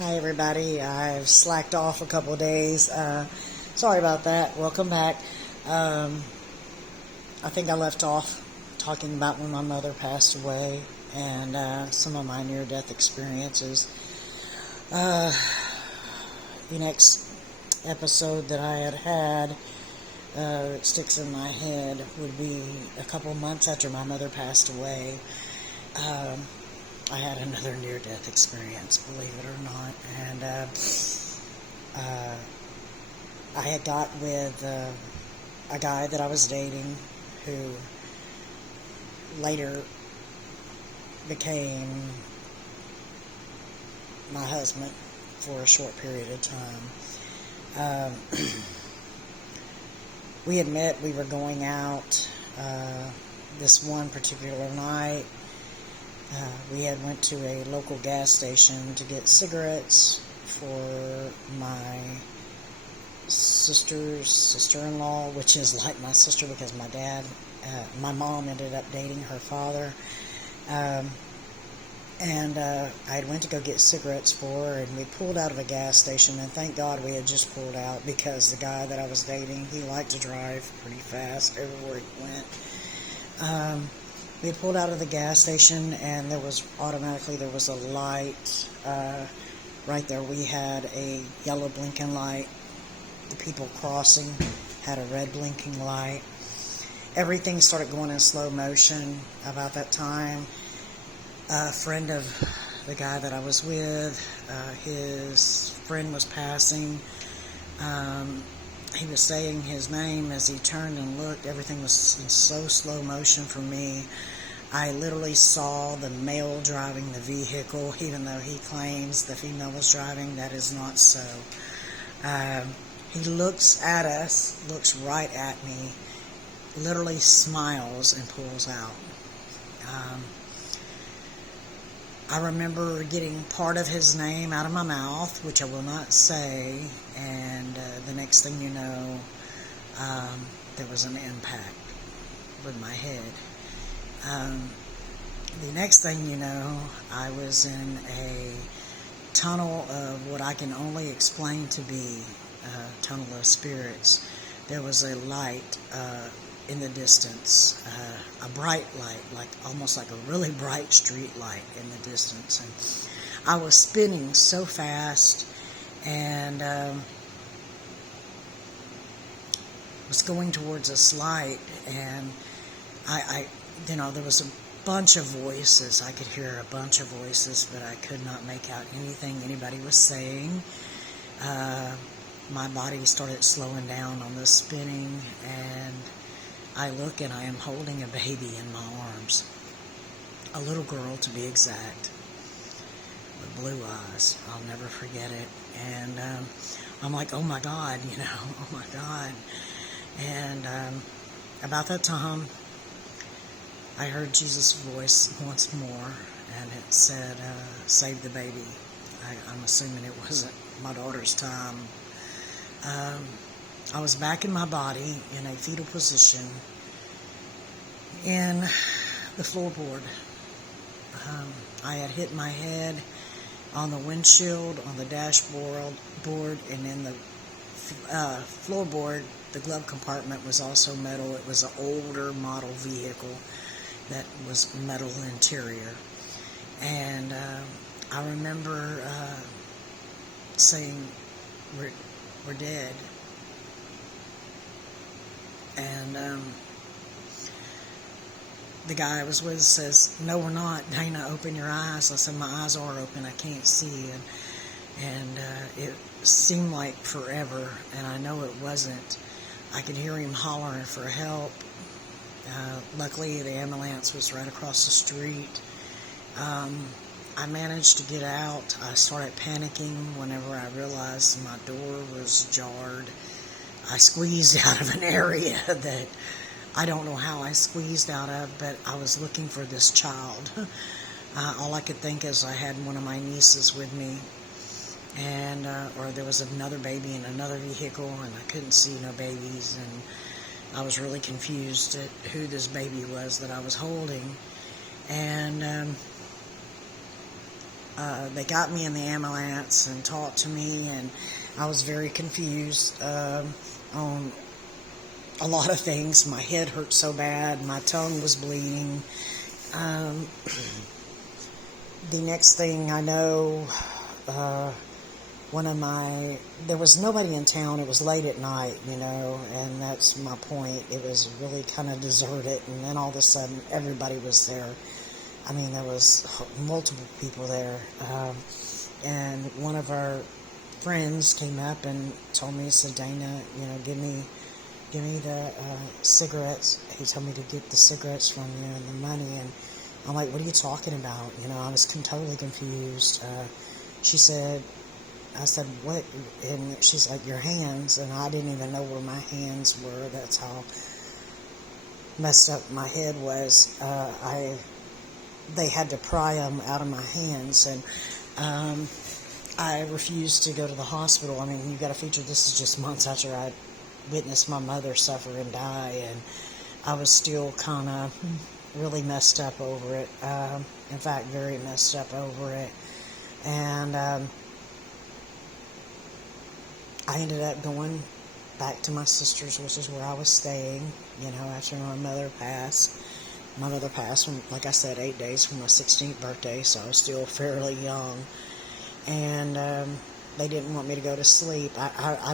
Hi everybody, I've slacked off a couple of days. Sorry about that. Welcome back. Um, I think I left off talking about when my mother passed away and some of my near-death experiences. The next episode that I had that sticks in my head would be a couple months after my mother passed away. I had another near-death experience, believe it or not, and I had got with a guy that I was dating who later became my husband for a short period of time. We had met, we were going out this one particular night. We had went to a local gas station to get cigarettes for my sister-in-law, which is like my sister because my mom ended up dating her father. And I had went to go get cigarettes for her, and we pulled out of a gas station, and thank God we had just pulled out because the guy that I was dating, he liked to drive pretty fast everywhere he went. We had pulled out of the gas station, and there was a light right there. We had a yellow blinking light. The people crossing had a red blinking light. Everything started going in slow motion about that time. A friend of the guy that I was with, his friend was passing. He was saying his name as he turned and looked. Everything was in so slow motion for me. I literally saw the male driving the vehicle, even though he claims the female was driving. That is not so. He looks at us, looks right at me, literally smiles and pulls out. I remember getting part of his name out of my mouth, which I will not say, and the next thing you know, there was an impact with my head. The next thing you know, I was in a tunnel of what I can only explain to be a tunnel of spirits. There was a light in the distance, a bright light, almost like a really bright street light in the distance, and I was spinning so fast, and was going towards this light, and there was a bunch of voices. I could hear a bunch of voices, but I could not make out anything anybody was saying. My body started slowing down on the spinning, and I look and I am holding a baby in my arms. A little girl, to be exact, with blue eyes. I'll never forget it. And I'm like, oh my God, oh my God. And about that time, I heard Jesus' voice once more, and it said, save the baby. I'm assuming it wasn't my daughter's time. I was back in my body in a fetal position in the floorboard. I had hit my head on the windshield, on the dashboard, and in the floorboard. The glove compartment was also metal. It was an older model vehicle that was metal interior. And I remember saying, we're dead. And the guy I was with says, no, we're not. Dana, open your eyes. I said, my eyes are open. I can't see. And it seemed like forever, and I know it wasn't. I could hear him hollering for help. Luckily, the ambulance was right across the street. I managed to get out. I started panicking whenever I realized my door was jarred. I squeezed out of an area that I don't know how I squeezed out of, but I was looking for this child. All I could think is I had one of my nieces with me, and or there was another baby in another vehicle, and I couldn't see no babies, and I was really confused at who this baby was that I was holding. And They got me in the ambulance and talked to me, and I was very confused on a lot of things. My head hurt so bad, my tongue was bleeding. Um, the next thing I know, there was nobody in town. It was late at night, and that's my point. It was really kind of deserted, and then all of a sudden everybody was there. I mean, there was multiple people there, and one of our friends came up and told me, he said, Dana, give me the cigarettes. He told me to get the cigarettes from you and the money, and I'm like, what are you talking about? I was totally confused. I said, what? And she's like, your hands. And I didn't even know where my hands were. That's how messed up my head was. They had to pry them out of my hands. And I refused to go to the hospital. I mean, you got to feature, this is just months after I witnessed my mother suffer and die. And I was still kind of really messed up over it. In fact, very messed up over it. And I ended up going back to my sister's, which is where I was staying, after my mother passed. My mother passed, like I said, 8 days from my 16th birthday, so I was still fairly young. And they didn't want me to go to sleep. I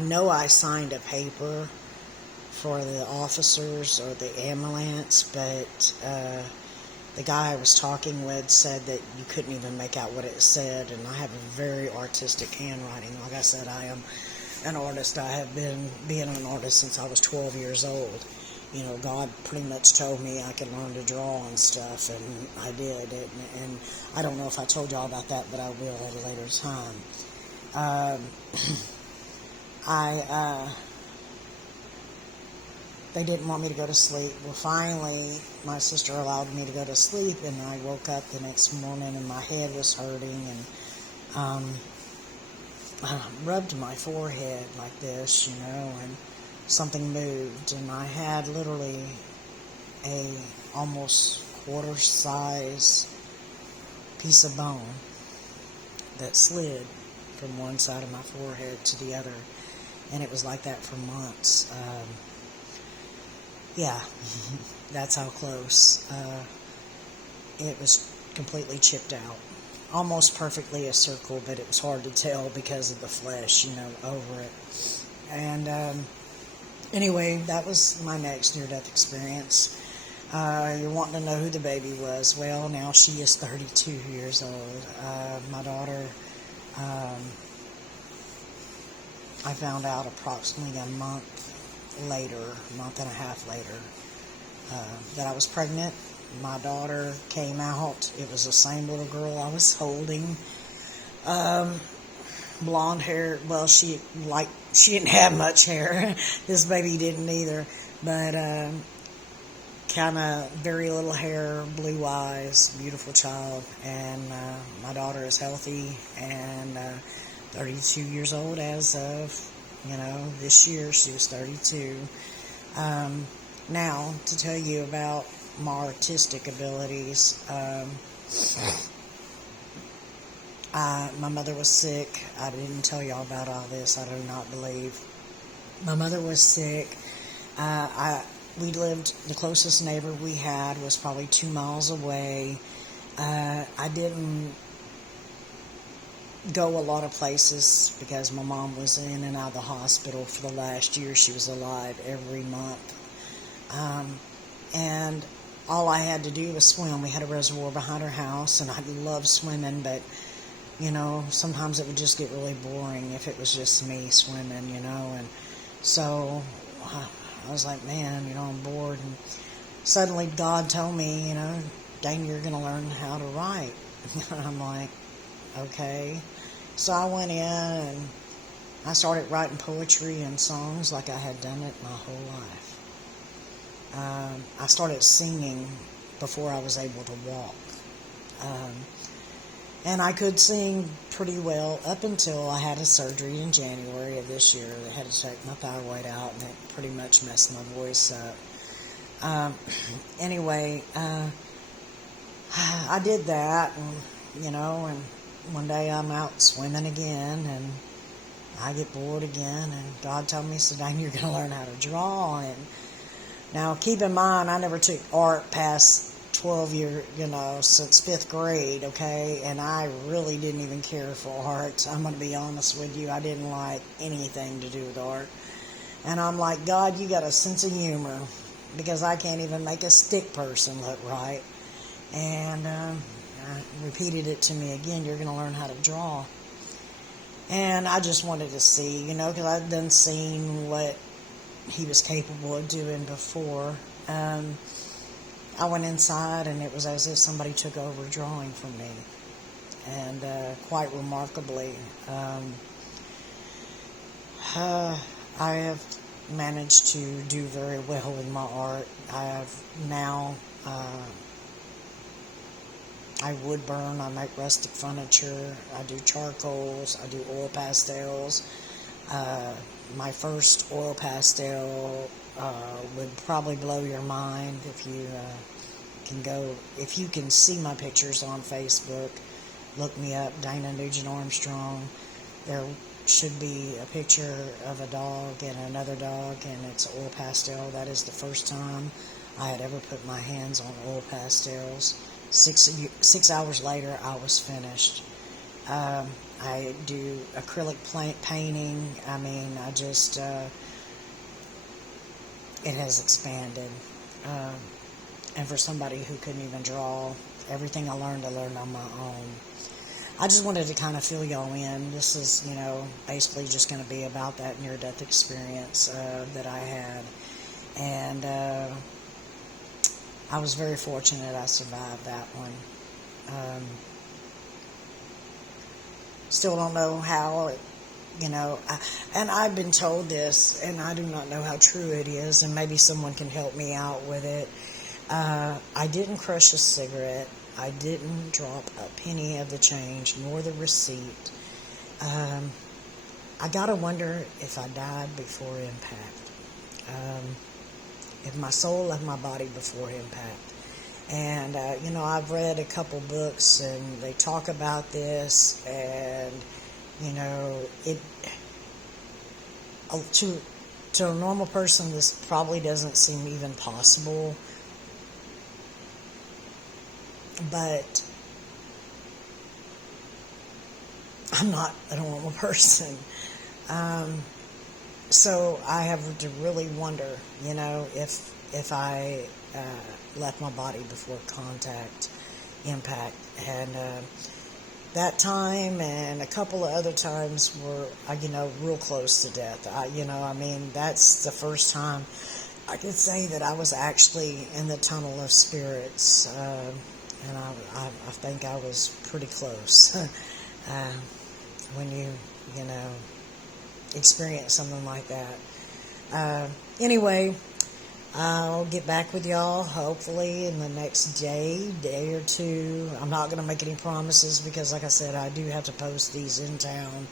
know I signed a paper for the officers or the ambulance, but the guy I was talking with said that you couldn't even make out what it said, and I have a very artistic handwriting. Like I said, I am an artist. I have been being an artist since I was 12 years old. God pretty much told me I could learn to draw and stuff, and I did. And I don't know if I told y'all about that, but I will at a later time. They didn't want me to go to sleep. Well, finally, my sister allowed me to go to sleep, and I woke up the next morning, and my head was hurting, and I rubbed my forehead like this, and something moved, and I had literally a almost quarter-size piece of bone that slid from one side of my forehead to the other, and it was like that for months. Yeah, that's how close. It was completely chipped out. Almost perfectly a circle, but it was hard to tell because of the flesh, over it. And anyway, that was my next near-death experience. You're wanting to know who the baby was. Well, now she is 32 years old. My daughter, I found out approximately a month and a half later, that I was pregnant. My daughter came out. It was the same little girl I was holding. Blonde hair. Well, she didn't have much hair. This baby didn't either. But kind of very little hair, blue eyes, beautiful child. And my daughter is healthy and 32 years old as of this year. She was 32. Now, to tell you about my artistic abilities, my mother was sick. I didn't tell y'all about all this, I do not believe. My mother was sick. We lived, the closest neighbor we had was probably 2 miles away. I didn't go a lot of places because my mom was in and out of the hospital for the last year she was alive, every month. And all I had to do was swim. We had a reservoir behind our house, and I loved swimming, but sometimes it would just get really boring if it was just me swimming, and so I was like, man, I'm bored. And suddenly God told me, Dane, you're going to learn how to write. And I'm like, okay. So I went in and I started writing poetry and songs like I had done it my whole life. I started singing before I was able to walk. And I could sing pretty well up until I had a surgery in January of this year. They had to take my thyroid out, and it pretty much messed my voice up. Anyway, I did that, and and one day I'm out swimming again, and I get bored again, and God told me, so Dane, you're going to learn how to draw. And now, keep in mind, I never took art past 12 years, since 5th grade, okay? And I really didn't even care for art. I'm going to be honest with you. I didn't like anything to do with art. And I'm like, God, you got a sense of humor, because I can't even make a stick person look right. And repeated it to me again, you're going to learn how to draw. And I just wanted to see, because I'd done seen what he was capable of doing before. I went inside, and it was as if somebody took over drawing from me. And quite remarkably, I have managed to do very well in my art. I have now... I wood burn, I make rustic furniture, I do charcoals, I do oil pastels. My first oil pastel would probably blow your mind if you if you can see my pictures on Facebook, look me up, Dana Nugent Armstrong. There should be a picture of a dog and another dog, and it's oil pastel. That is the first time I had ever put my hands on oil pastels. 6 hours later, I was finished. I do acrylic painting. I mean, it has expanded. And for somebody who couldn't even draw, everything I learned on my own. I just wanted to kind of fill y'all in. This is, basically just going to be about that near-death experience that I had. And I was very fortunate I survived that one. Still don't know how, and I've been told this, and I do not know how true it is, and maybe someone can help me out with it. I didn't crush a cigarette. I didn't drop a penny of the change, nor the receipt. I gotta wonder if I died before impact. If my soul left my body before impact. And, I've read a couple books, and they talk about this, and, to a normal person, this probably doesn't seem even possible. But I'm not a normal person. So I have to really wonder, if I left my body before impact. And that time and a couple of other times were, real close to death. That's the first time I could say that I was actually in the tunnel of spirits. And I think I was pretty close. When you experience something like that. Anyway, I'll get back with y'all hopefully in the next day or two. I'm not going to make any promises because, like I said, I do have to post these in town.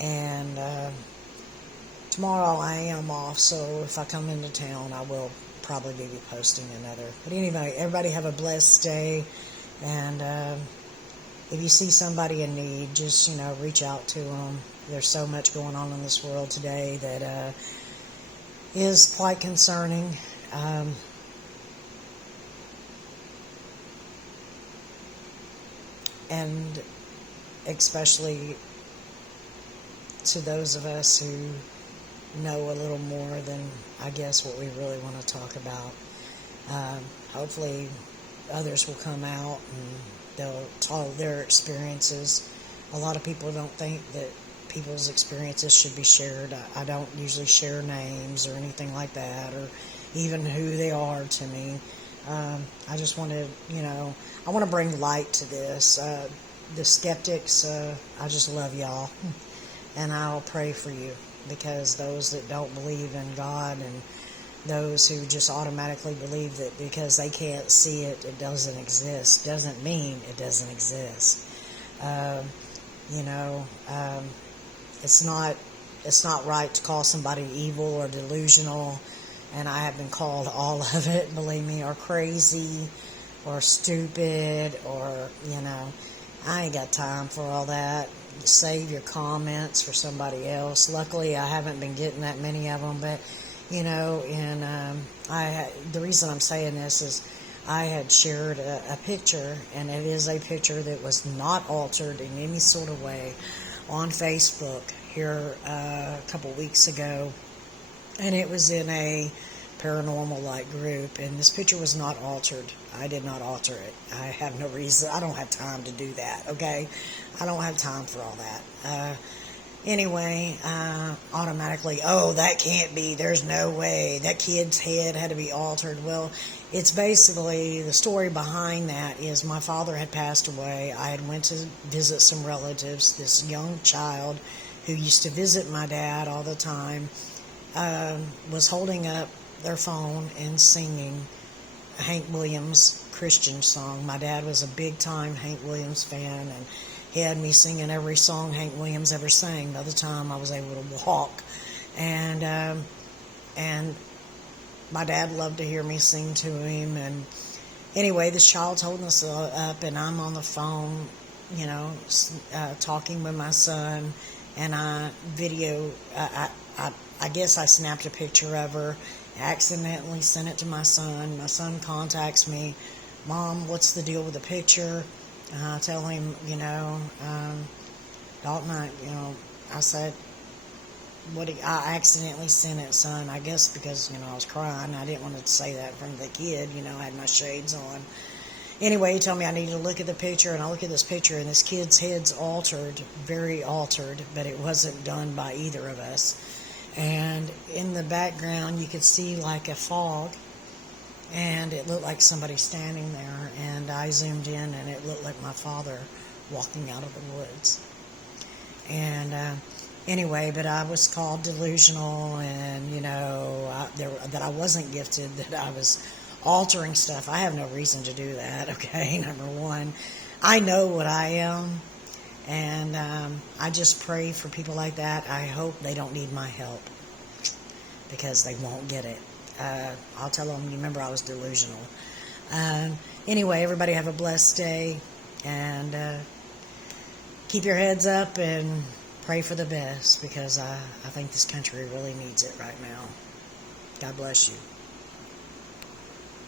And tomorrow I am off, so if I come into town, I will probably be posting another. But anyway, everybody have a blessed day. And if you see somebody in need, just, reach out to them. There's so much going on in this world today that is quite concerning. And especially to those of us who know a little more than, I guess, what we really want to talk about. Hopefully others will come out and they'll tell their experiences. A lot of people don't think that people's experiences should be shared. I don't usually share names or anything like that, or even who they are to me. I just want to, I want to bring light to this. The skeptics, I just love y'all. And I'll pray for you, because those that don't believe in God, and those who just automatically believe that because they can't see it, it doesn't exist, doesn't mean it doesn't exist. It's not right to call somebody evil or delusional, and I have been called all of it, believe me, or crazy, or stupid, or, I ain't got time for all that. Save your comments for somebody else. Luckily, I haven't been getting that many of them, but and the reason I'm saying this is I had shared a picture, and it is a picture that was not altered in any sort of way on Facebook here a couple weeks ago, and it was in a paranormal like group, and this picture was not altered. I did not alter it. I have no reason. I don't have time to do that, okay? I don't have time for all that. Anyway, automatically, oh, that can't be. There's no way. That kid's head had to be altered. Well, it's basically, the story behind that is my father had passed away. I had went to visit some relatives. This young child who used to visit my dad all the time was holding up their phone and singing a Hank Williams Christian song. My dad was a big-time Hank Williams fan, and he had me singing every song Hank Williams ever sang by the time I was able to walk. And my dad loved to hear me sing to him. And anyway, this child's holding us up, and I'm on the phone, talking with my son, and I guess I snapped a picture of her, accidentally sent it to my son. My son contacts me, Mom, what's the deal with the picture? I tell him, Dalton, I said, I accidentally sent it, son. I guess because, I was crying. I didn't want to say that in front of the kid, I had my shades on. Anyway, he told me I needed to look at the picture, and I look at this picture, and this kid's head's altered, very altered, but it wasn't done by either of us. And in the background, you could see like a fog, and it looked like somebody standing there, and I zoomed in, and it looked like my father walking out of the woods. And anyway, but I was called delusional, and that I wasn't gifted, that I was altering stuff. I have no reason to do that, okay? Number one, I know what I am, and I just pray for people like that. I hope they don't need my help, because they won't get it. I'll tell them, remember, I was delusional. Anyway, everybody have a blessed day, and keep your heads up and pray for the best, because I think this country really needs it right now. God bless you.